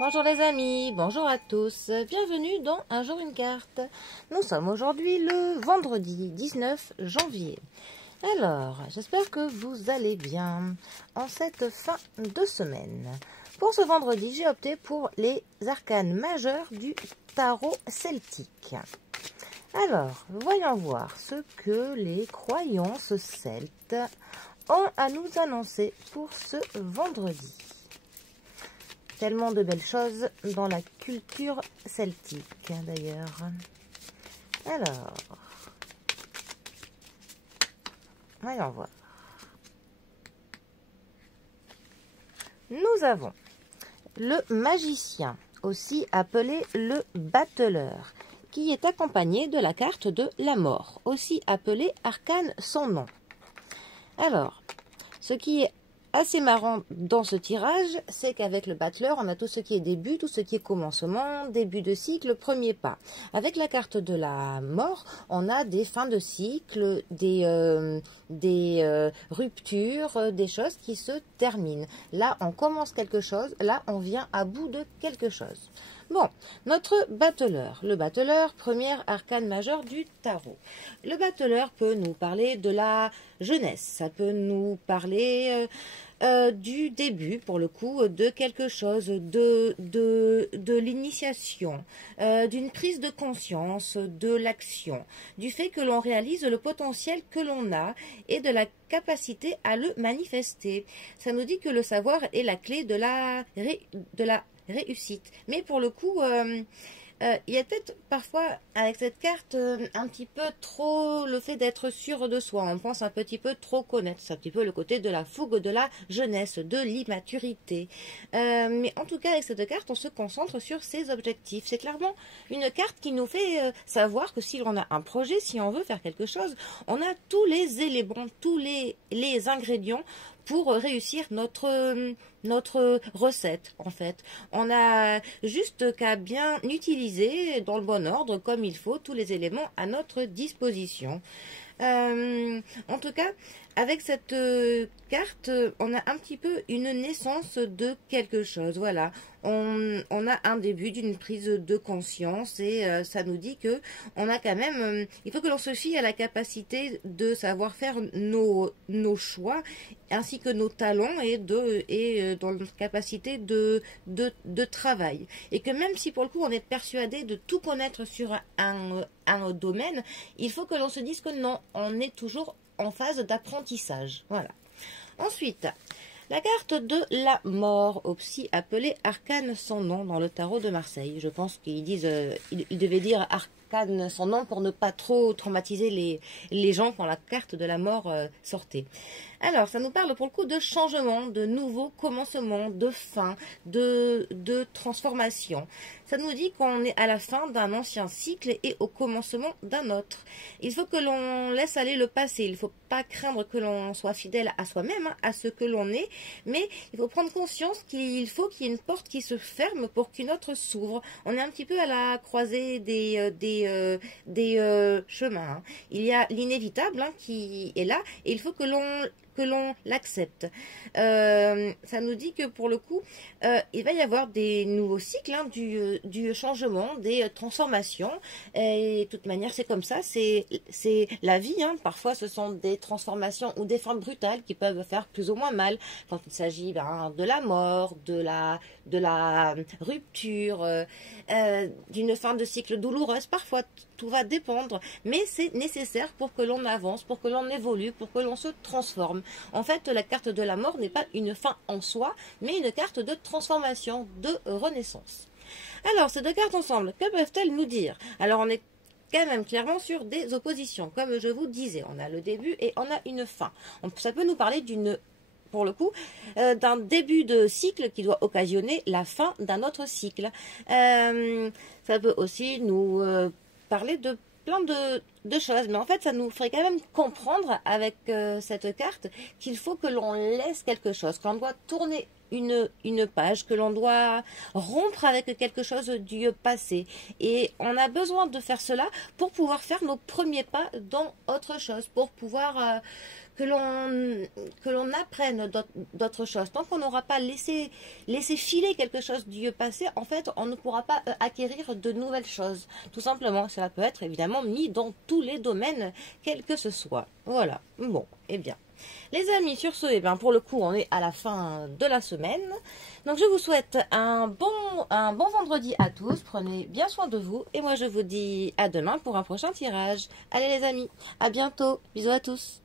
Bonjour les amis, bonjour à tous, bienvenue dans Un jour une carte. Nous sommes aujourd'hui le vendredi 19 janvier. Alors, j'espère que vous allez bien en cette fin de semaine. Pour ce vendredi, j'ai opté pour les arcanes majeures du tarot celtique. Alors, voyons voir ce que les croyances celtes ont à nous annoncer pour ce vendredi. Tellement de belles choses dans la culture celtique, d'ailleurs. Alors, voyons voir. Nous avons le magicien, aussi appelé le battleur, qui est accompagné de la carte de la mort, aussi appelée arcane sans nom. Alors, ce qui est assez marrant dans ce tirage, c'est qu'avec le battleur, on a tout ce qui est début, tout ce qui est commencement, début de cycle, premier pas. Avec la carte de la mort, on a des fins de cycle, des ruptures, des choses qui se terminent. Là, on commence quelque chose, là, on vient à bout de quelque chose. Bon, notre battleur. Le battleur, première arcane majeure du tarot. Le battleur peut nous parler de la jeunesse, ça peut nous parler du début, pour le coup, de quelque chose, de l'initiation, d'une prise de conscience, de l'action, du fait que l'on réalise le potentiel que l'on a et de la capacité à le manifester. Ça nous dit que le savoir est la clé de la réussite. Mais pour le coup, il y a peut-être parfois avec cette carte un petit peu trop le fait d'être sûr de soi. On pense un petit peu trop connaître. C'est un petit peu le côté de la fougue, de la jeunesse, de l'immaturité. Mais en tout cas, avec cette carte, on se concentre sur ses objectifs. C'est clairement une carte qui nous fait savoir que si l'on a un projet, si on veut faire quelque chose, on a tous les éléments, tous les ingrédients pour réussir notre recette, en fait. On a juste qu'à bien utiliser dans le bon ordre, comme il faut, tous les éléments à notre disposition. En tout cas, avec cette carte, on a un petit peu une naissance de quelque chose. Voilà, on a un début d'une prise de conscience et ça nous dit que on a quand même, il faut que l'on se fie à la capacité de savoir faire nos choix ainsi que nos talents et dans notre capacité de travail. Et que même si pour le coup on est persuadé de tout connaître sur un domaine, il faut que l'on se dise que non, on est toujours en phase d'apprentissage. Voilà. Ensuite, la carte de la mort, aussi appelée arcane sans nom dans le tarot de Marseille. Je pense qu'ils disent, ils devaient dire arcane sans nom pour ne pas trop traumatiser les gens quand la carte de la mort sortait. Alors, ça nous parle pour le coup de changement, de nouveaux commencements, de fin, de transformation. Ça nous dit qu'on est à la fin d'un ancien cycle et au commencement d'un autre. Il faut que l'on laisse aller le passé. Il ne faut pas craindre que l'on soit fidèle à soi-même, hein, à ce que l'on est, mais il faut prendre conscience qu'il faut qu'il y ait une porte qui se ferme pour qu'une autre s'ouvre. On est un petit peu à la croisée des chemins. Hein. Il y a l'inévitable hein, qui est là et il faut que l'on l'accepte. Ça nous dit que pour le coup, il va y avoir des nouveaux cycles, hein, du changement, des transformations. Et de toute manière, c'est comme ça, c'est la vie. Hein. Parfois, ce sont des transformations ou des formes brutales qui peuvent faire plus ou moins mal. Quand il s'agit de la mort, de la rupture, d'une fin de cycle douloureuse. Parfois, tout va dépendre, mais c'est nécessaire pour que l'on avance, pour que l'on évolue, pour que l'on se transforme. En fait, la carte de la mort n'est pas une fin en soi, mais une carte de transformation, de renaissance. Alors, ces deux cartes ensemble, que peuvent-elles nous dire? Alors, on est quand même clairement sur des oppositions, comme je vous disais. On a le début et on a une fin. Ça peut nous parler pour le coup, d'un début de cycle qui doit occasionner la fin d'un autre cycle. Ça peut aussi nous parler de plein de choses, mais en fait ça nous ferait quand même comprendre avec cette carte qu'il faut que l'on laisse quelque chose, qu'on doit tourner une page, que l'on doit rompre avec quelque chose du passé. Et on a besoin de faire cela pour pouvoir faire nos premiers pas dans autre chose, pour pouvoir que l'on apprenne d'autres choses. Tant qu'on n'aura pas laissé filer quelque chose du passé, en fait, on ne pourra pas acquérir de nouvelles choses. Tout simplement, cela peut être évidemment mis dans tous les domaines, quel que ce soit. Voilà. Bon, eh bien. Les amis, sur ce, eh bien, pour le coup, on est à la fin de la semaine. Donc, je vous souhaite un bon vendredi à tous. Prenez bien soin de vous. Et moi, je vous dis à demain pour un prochain tirage. Allez les amis, à bientôt. Bisous à tous.